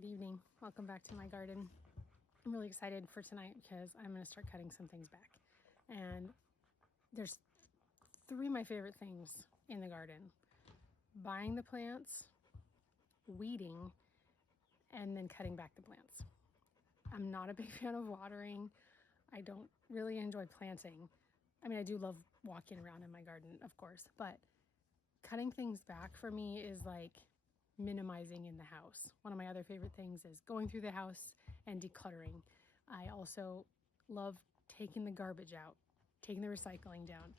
Good evening. Welcome back to my garden. I'm really excited for tonight because I'm going to start cutting some things back. And there's three of my favorite things in the garden: buying the plants, weeding, and then cutting back the plants. I'm not a big fan of watering. I don't really enjoy planting. I mean, I do love walking around in my garden, of course, but cutting things back for me is like minimizing in the house. One of my other favorite things is going through the house and decluttering. I also love taking the garbage out, taking the recycling down,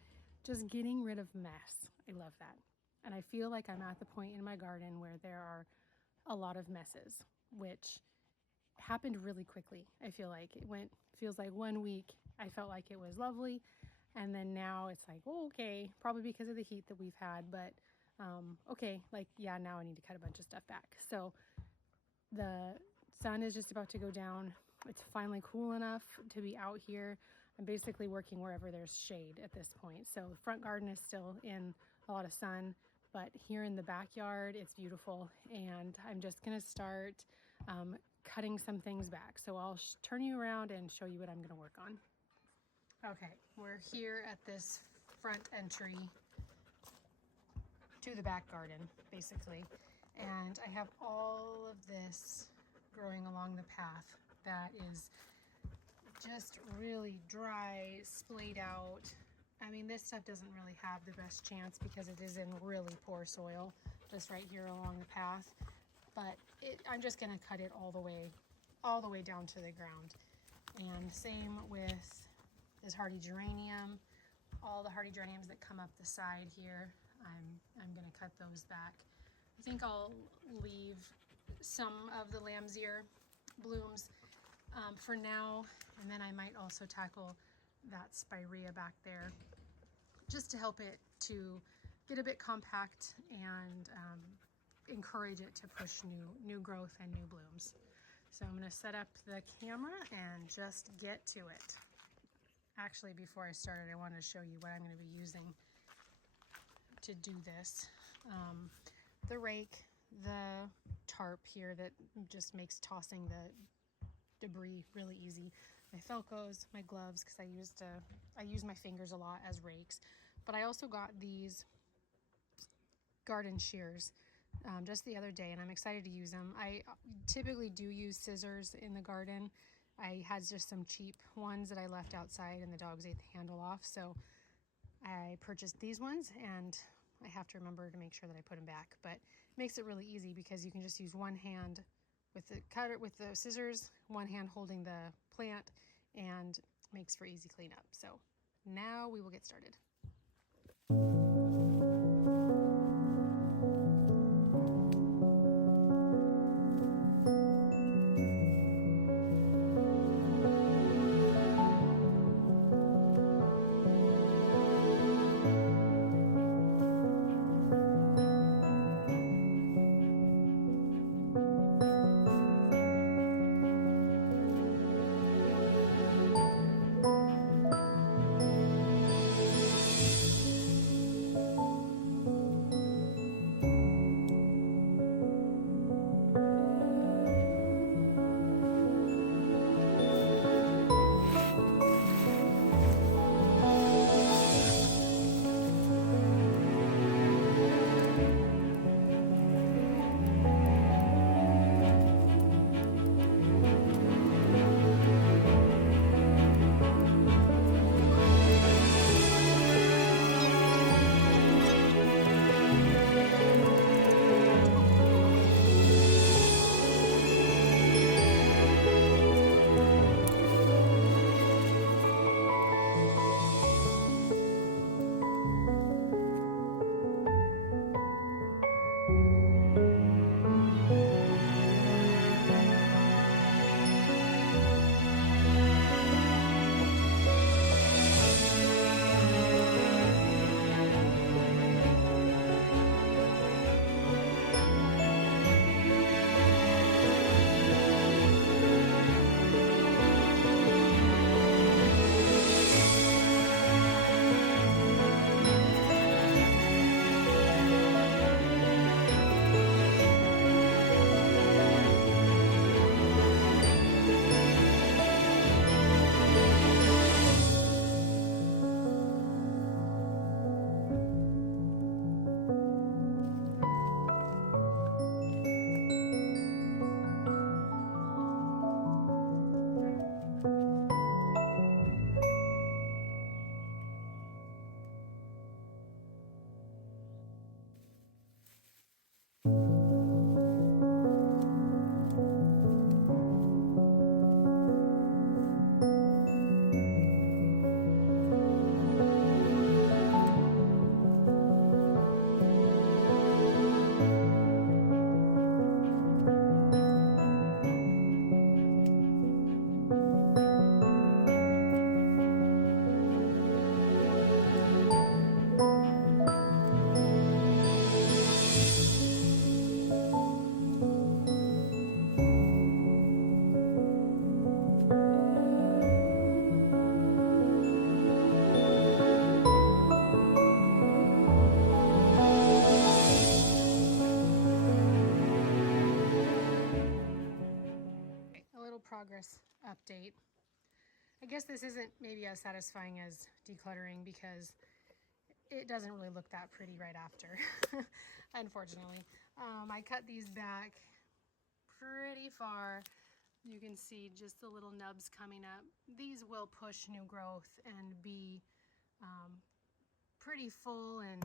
just getting rid of mess. I love that. And I feel like I'm at the point in my garden where there are a lot of messes, which happened really quickly. I feel like feels like 1 week I felt like it was lovely, and then now it's like, oh, okay, probably because of the heat that we've had, but okay, like, yeah, now I need to cut a bunch of stuff back. So the sun is just about to go down. It's finally cool enough to be out here. I'm basically working wherever there's shade at this point. So the front garden is still in a lot of sun, but here in the backyard, it's beautiful. And I'm just gonna start cutting some things back. So I'll turn you around and show you what I'm gonna work on. Okay, we're here at this front entry to the back garden, basically. And I have all of this growing along the path that is just really dry, splayed out. I mean, this stuff doesn't really have the best chance because it is in really poor soil, just right here along the path. But I'm just gonna cut it all the way down to the ground. And same with this hardy geranium. All the hardy geraniums that come up the side here, I'm gonna cut those back. I think I'll leave some of the lamb's ear blooms for now, and then I might also tackle that spirea back there just to help it to get a bit compact and encourage it to push new growth and new blooms. So I'm gonna set up the camera and just get to it. Actually, before I started, I wanted to show you what I'm going to be using to do this. The rake, the tarp here that just makes tossing the debris really easy. My Felcos, my gloves, because I use my fingers a lot as rakes. But I also got these garden shears just the other day, and I'm excited to use them. I typically do use scissors in the garden. I had just some cheap ones that I left outside and the dogs ate the handle off. So I purchased these ones, and I have to remember to make sure that I put them back. But it makes it really easy because you can just use one hand with the cutter, with the scissors, one hand holding the plant, and makes for easy cleanup. So now we will get started. progress update. I guess this isn't maybe as satisfying as decluttering because it doesn't really look that pretty right after, unfortunately. I cut these back pretty far. You can see just the little nubs coming up. These will push new growth and be pretty full and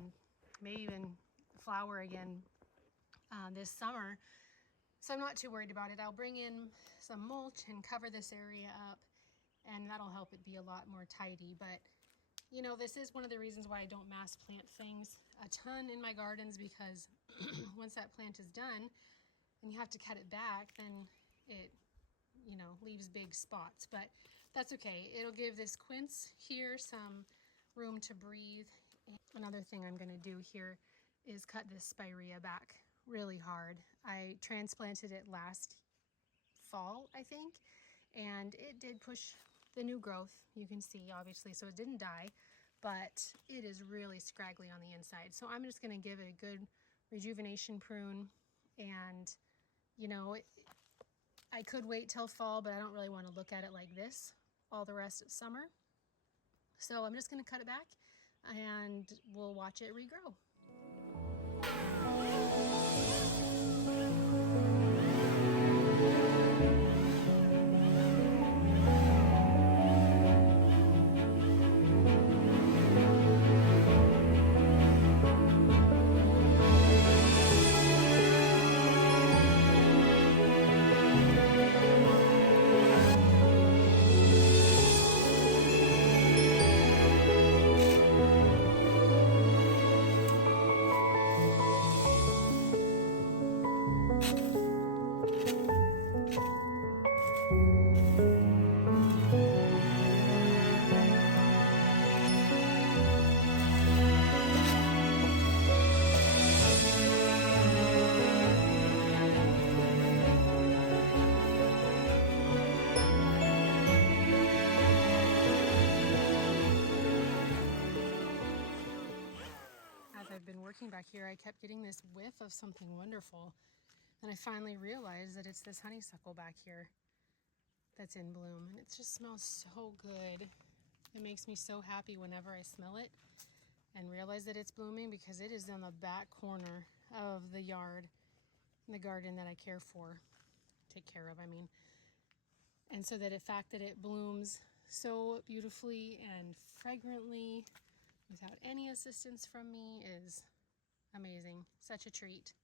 may even flower again this summer. So I'm not too worried about it. I'll bring in some mulch and cover this area up, and that'll help it be a lot more tidy. But you know, this is one of the reasons why I don't mass plant things a ton in my gardens, because once that plant is done and you have to cut it back, then it, you know, leaves big spots. But that's okay. It'll give this quince here some room to breathe. And another thing I'm going to do here is cut this spirea back really hard. I transplanted it last fall, I think, and it did push the new growth, you can see, obviously, so it didn't die, but it is really scraggly on the inside. So I'm just going to give it a good rejuvenation prune, and you know, I could wait till fall, but I don't really want to look at it like this all the rest of summer. So I'm just going to cut it back and we'll watch it regrow. Back here, I kept getting this whiff of something wonderful, and I finally realized that it's this honeysuckle back here that's in bloom, and it just smells so good. It makes me so happy whenever I smell it and realize that it's blooming, because it is in the back corner of the yard, in the garden that I take care of, I mean. And so that the fact that it blooms so beautifully and fragrantly without any assistance from me is amazing. Such a treat.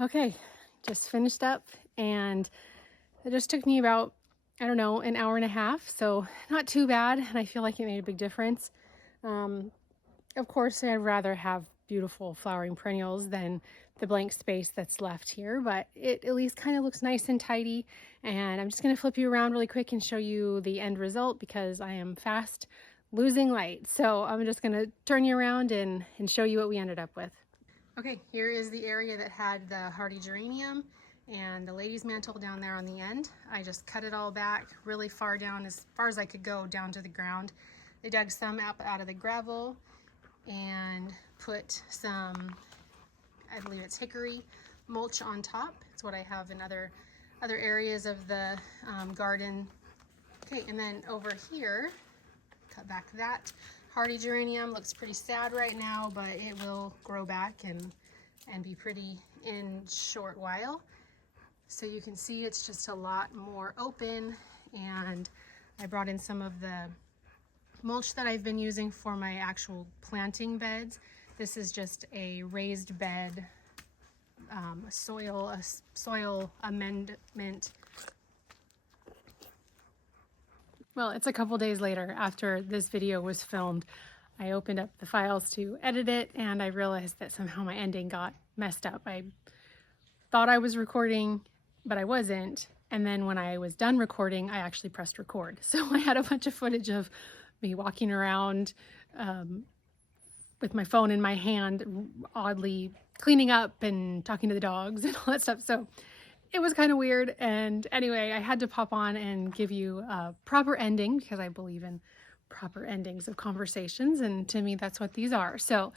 Okay, just finished up, and it just took me about, I don't know, an hour and a half, so not too bad, and I feel like it made a big difference. Of course, I'd rather have beautiful flowering perennials than the blank space that's left here, but it at least kind of looks nice and tidy. And I'm just going to flip you around really quick and show you the end result because I am fast losing light. So I'm just going to turn you around and show you what we ended up with. Okay, here is the area that had the hardy geranium and the lady's mantle down there on the end. I just cut it all back really far down, as far as I could go down to the ground. I dug some up out of the gravel and put some, I believe it's hickory mulch on top. It's what I have in other areas of the garden. Okay, and then over here, cut back that hardy geranium. Looks pretty sad right now, but it will grow back and be pretty in short while. So you can see it's just a lot more open, and I brought in some of the mulch that I've been using for my actual planting beds. This is just a raised bed, soil amendment. Well, it's a couple days later after this video was filmed. I opened up the files to edit it, and I realized that somehow my ending got messed up. I thought I was recording, but I wasn't. And then when I was done recording, I actually pressed record. So I had a bunch of footage of me walking around with my phone in my hand, oddly cleaning up and talking to the dogs and all that stuff. So it was kind of weird. And anyway, I had to pop on and give you a proper ending because I believe in proper endings of conversations. And to me, that's what these are. So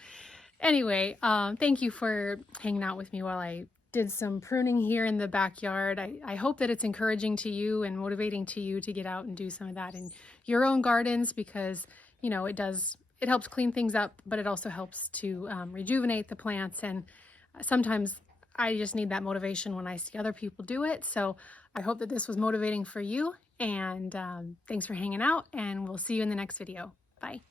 anyway, thank you for hanging out with me while I did some pruning here in the backyard. I hope that it's encouraging to you and motivating to you to get out and do some of that in your own gardens, because, you know, it helps clean things up, but it also helps to rejuvenate the plants. And sometimes I just need that motivation when I see other people do it. So I hope that this was motivating for you, and thanks for hanging out, and we'll see you in the next video. Bye.